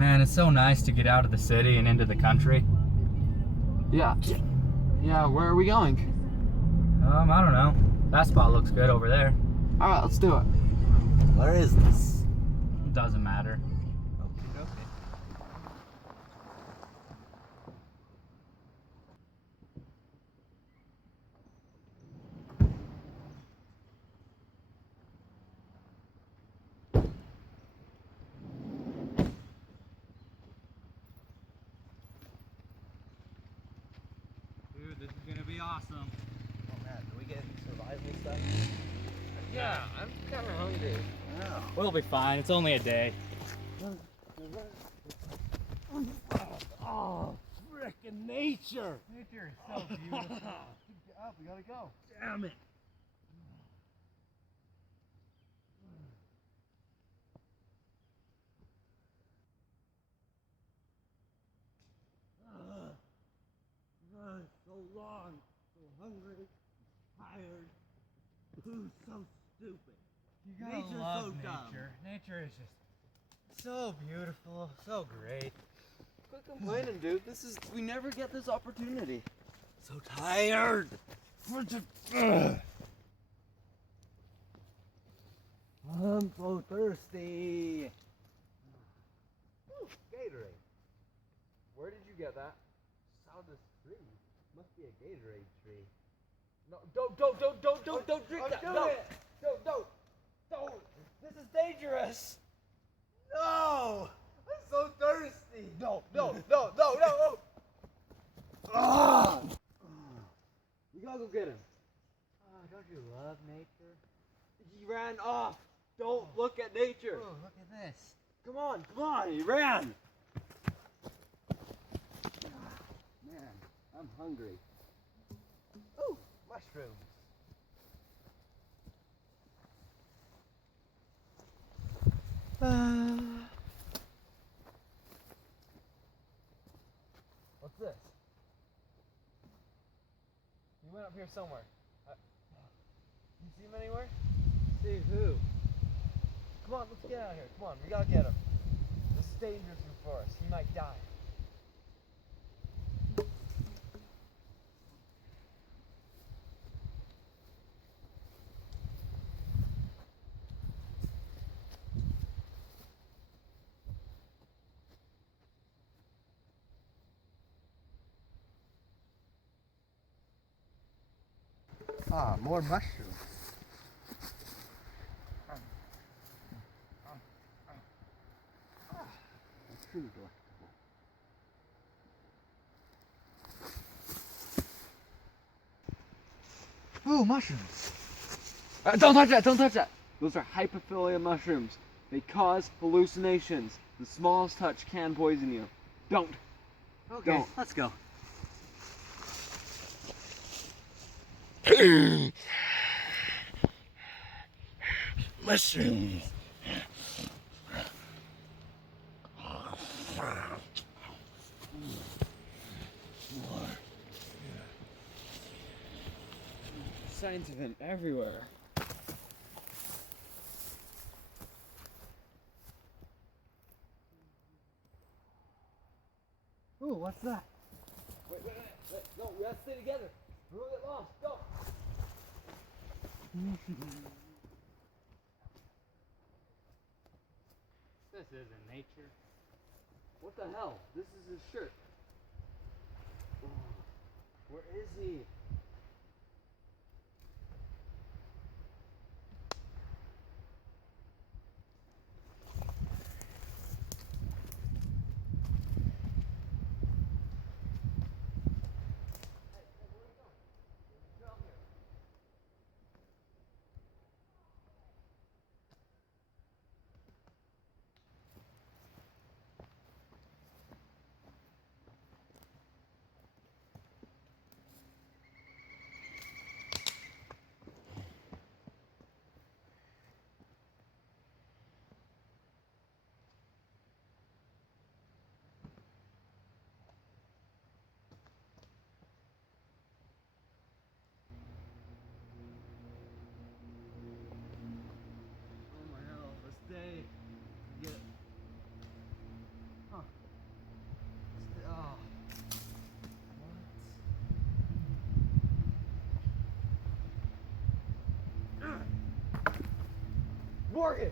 Man, it's so nice to get out of the city and into the country. Yeah. Yeah, where are we going? I don't know. That spot looks good over there. Alright, let's do it. Where is this? Doesn't matter. Okay. Dude, this is gonna be awesome. Oh man, do we get survival stuff? Yeah, I'm kind of hungry. Yeah. We'll be fine. It's only a day. Oh, frickin' nature! Nature is so beautiful. Get up, we gotta go. Damn it. So long, so hungry, tired. Who's so stupid? You gotta Nature's love so nature. dumb. Nature is just so beautiful, so great. Quit complaining, dude. We never get this opportunity. So tired. I'm so thirsty. Ooh, Gatorade. Where did you get that? Saw this tree. Must be a Gatorade tree. No, don't drink I'm that. doing No, it. don't. This is dangerous. No! I'm so thirsty. No. Ah! You gotta go get him. Oh, don't you love nature? He ran off. Don't look at nature. Oh, look at this. Come on. He ran. Man, I'm hungry. Ooh, mushrooms. What's this? He went up here somewhere. You see him anywhere? See who? Come on, let's get out of here. Come on, we gotta get him. This is dangerous for us. He might die. Ah, more mushrooms. A tree delectable. Ooh, mushrooms. Don't touch that. Those are hypophilia mushrooms. They cause hallucinations. The smallest touch can poison you. Don't. Okay, Don't. let's go. Mushrooms. Signs of him everywhere. Ooh, what's that? Wait. No, we have to stay together. We'll get lost. Go. This isn't nature. What the hell? This is his shirt. Where is he? Morgan!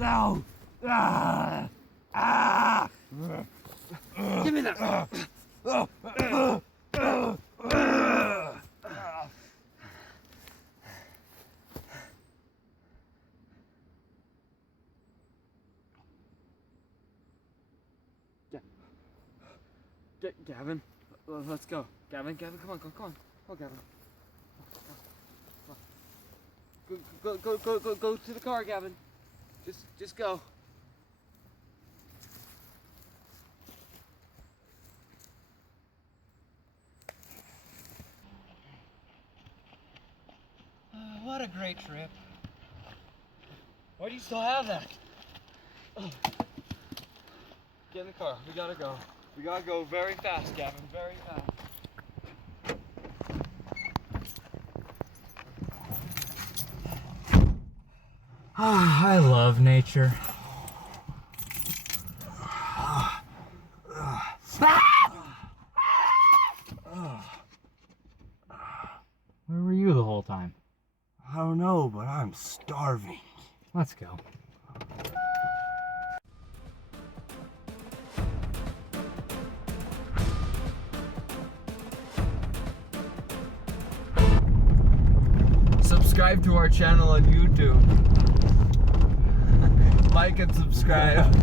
No! Give me that! Gavin, let's go. Gavin, come on, come on. Go, Gavin. Go to the car, Gavin. Just go. What a great trip. Why do you still have that? Get in the car. We gotta go. We gotta go very fast, Gavin. Very fast. I love nature. Where were you the whole time? I don't know, but I'm starving. Let's go. Subscribe to our channel on YouTube. Like and subscribe.